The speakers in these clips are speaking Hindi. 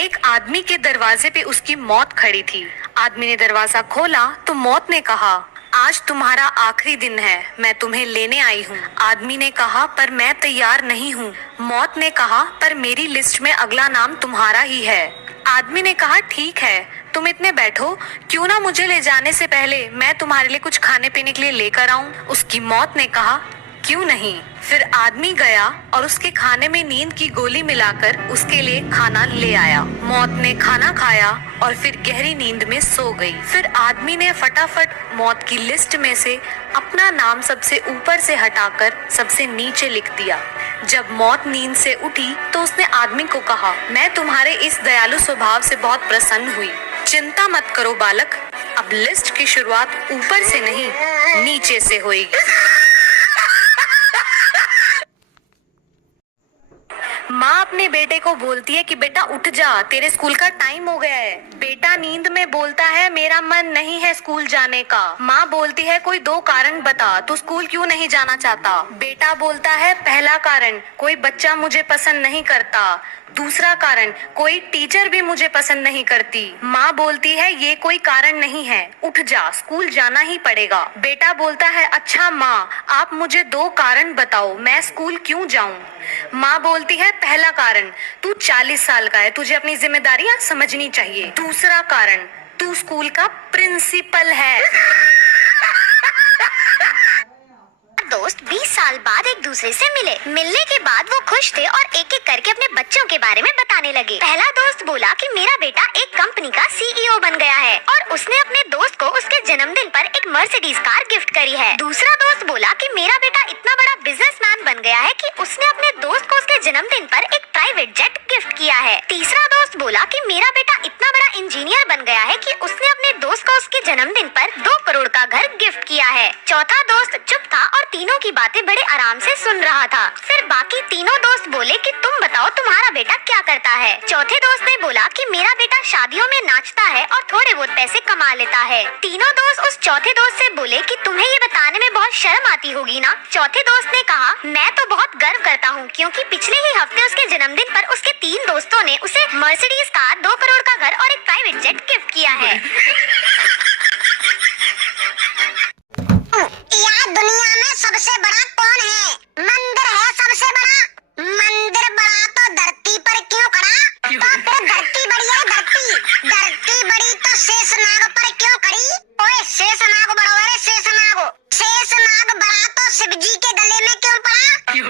एक आदमी के दरवाजे पे उसकी मौत खड़ी थी। आदमी ने दरवाजा खोला तो मौत ने कहा, आज तुम्हारा आखिरी दिन है, मैं तुम्हें लेने आई हूँ। आदमी ने कहा, पर मैं तैयार नहीं हूँ। मौत ने कहा, पर मेरी लिस्ट में अगला नाम तुम्हारा ही है। आदमी ने कहा, ठीक है, तुम इतने बैठो, क्यों ना मुझे ले जाने से पहले मैं तुम्हारे लिए कुछ खाने पीने के लिए लेकर आऊं। उसकी मौत ने कहा, क्यों नहीं। फिर आदमी गया और उसके खाने में नींद की गोली मिलाकर उसके लिए खाना ले आया। मौत ने खाना खाया और फिर गहरी नींद में सो गई। फिर आदमी ने फटाफट मौत की लिस्ट में से अपना नाम सबसे ऊपर से हटाकर सबसे नीचे लिख दिया। जब मौत नींद से उठी तो उसने आदमी को कहा, मैं तुम्हारे इस दयालु स्वभाव से बहुत प्रसन्न हुई। चिंता मत करो बालक, अब लिस्ट की शुरुआत ऊपर से नहीं नीचे से होगी। माँ अपने बेटे को बोलती है कि बेटा उठ जा, तेरे स्कूल का टाइम हो गया है। बेटा नींद में बोलता है, मेरा मन नहीं है स्कूल जाने का। माँ बोलती है, कोई 2 कारण बता, तू स्कूल क्यों नहीं जाना चाहता। बेटा बोलता है, पहला कारण, कोई बच्चा मुझे पसंद नहीं करता। दूसरा कारण, कोई टीचर भी मुझे पसंद नहीं करती। माँ बोलती है, ये कोई कारण नहीं है, उठ जा, स्कूल जाना ही पड़ेगा। बेटा बोलता है, अच्छा माँ, आप मुझे 2 कारण बताओ, मैं स्कूल क्यों जाऊँ। माँ बोलती है, पहला कारण, तू 40 साल का है, तुझे अपनी जिम्मेदारियाँ समझनी चाहिए। दूसरा कारण, तू स्कूल का प्रिंसिपल है। दोस्त 20 साल बाद एक दूसरे से मिले। मिलने के बाद वो खुश थे और एक एक करके अपने बच्चों के बारे में बताने लगे। पहला दोस्त बोला कि मेरा बेटा एक कंपनी का सीईओ बन गया है और उसने अपने दोस्त को उसके जन्मदिन पर एक मर्सिडीज कार गिफ्ट करी है। दूसरा दोस्त बोला कि मेरा बेटा इतना बड़ा बिजनेसमैन बन गया है कि उसने अपने दोस्त को उसके जन्मदिन पर एक प्राइवेट जेट गिफ्ट किया है। तीसरा दोस्त बोला कि मेरा बेटा इतना बड़ा इंजीनियर बन गया है कि उसने अपने दोस्त को उसके जन्मदिन पर 2 करोड़ का घर गिफ्ट किया है। चौथा दोस्त चुप था और तीनों की बातें बड़े आराम से सुन रहा था। फिर बाकी तीनों दोस्त बोले कि तुम बताओ तुम्हारा बेटा क्या करता है। चौथे दोस्त ने बोला कि मेरा बेटा शादियों में नाचता है और थोड़े बहुत पैसे कमा लेता है। तीनों दोस्त उस चौथे दोस्त से बोले कि तुम्हें ये बताने में बहुत शर्म आती होगी ना। चौथे दोस्त ने कहा, मैं तो बहुत गर्व करता हूँ, क्योंकि पिछले ही हफ्ते उसके जन्मदिन पर उसके 3 दोस्तों ने उसे मर्सिडीज कार, 2 करोड़ का घर और एक प्राइवेट जेट गिफ्ट किया है। यार दुनिया में सबसे बड़ा कौन है? मंदिर है सबसे बड़ा। मंदिर बड़ा तो धरती पर क्यों खड़ा? तो फिर धरती बड़ी है, धरती बड़ी तो शेषनाग पर क्यों खड़ी? ओए शेषनाग बड़ो है रे, शेषनाग बड़ा तो शिव जी के गले में क्यों पड़ा? शिव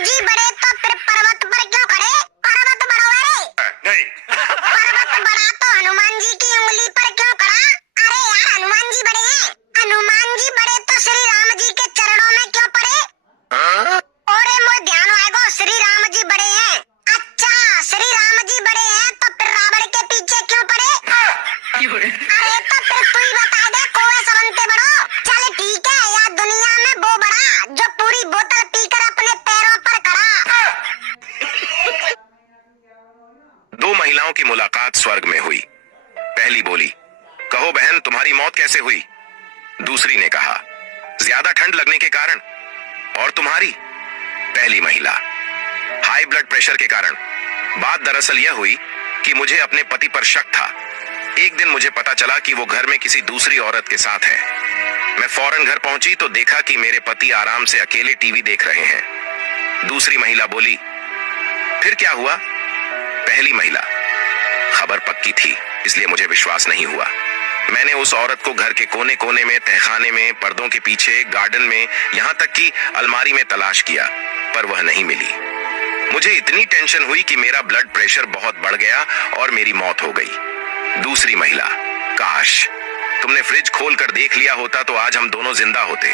जी बड़े तो फिर पर्वत पर क्यों खड़े? पर्वत बड़ो है रे। नहीं। पर्वत बड़ा तो हनुमान जी की उंगली पर क्यों खड़ा? अरे यार हनुमान जी बड़े हैं। हनुमान जी बड़े तो श्री राम जी के चरणों में क्यों पड़े? अरे मोर ध्यान आएगा, श्री राम जी बड़े हैं। अच्छा श्री राम जी बड़े हैं तो फिर रावण के पीछे क्यों पड़े? अरे तो फिर तू ही बता दे, कोवे सबंते बड़ो। चल ठीक है, यार दुनिया में वो बड़ा जो पूरी बोतल पीकर अपने पैरों पर खड़ा। 2 महिलाओं की मुलाकात स्वर्ग में हुई। पहली बोली, कहो बहन, तुम्हारी मौत कैसे हुई? दूसरी ने कहा, ज्यादा ठंड लगने के कारण। और तुम्हारी? पहली महिला, हाई ब्लड प्रेशर के कारण। बात दरअसल यह हुई कि मुझे अपने पति पर शक था। एक दिन मुझे पता चला कि वो घर में किसी दूसरी औरत के साथ है। मैं फौरन घर पहुंची तो देखा कि मेरे पति आराम से अकेले टीवी देख रहे हैं। दूसरी महिला बोली, फिर क्या हुआ? पहली महिला, खबर पक्की थी, इसलिए मुझे विश्वास नहीं हुआ। मैंने उस औरत को घर के कोने कोने में, तहखाने में, पर्दों के पीछे, गार्डन में, यहाँ तक कि अलमारी में तलाश किया, पर वह नहीं मिली। मुझे इतनी टेंशन हुई कि मेरा ब्लड प्रेशर बहुत बढ़ गया और मेरी मौत हो गई। दूसरी महिला, काश तुमने फ्रिज खोल कर देख लिया होता तो आज हम दोनों जिंदा होते।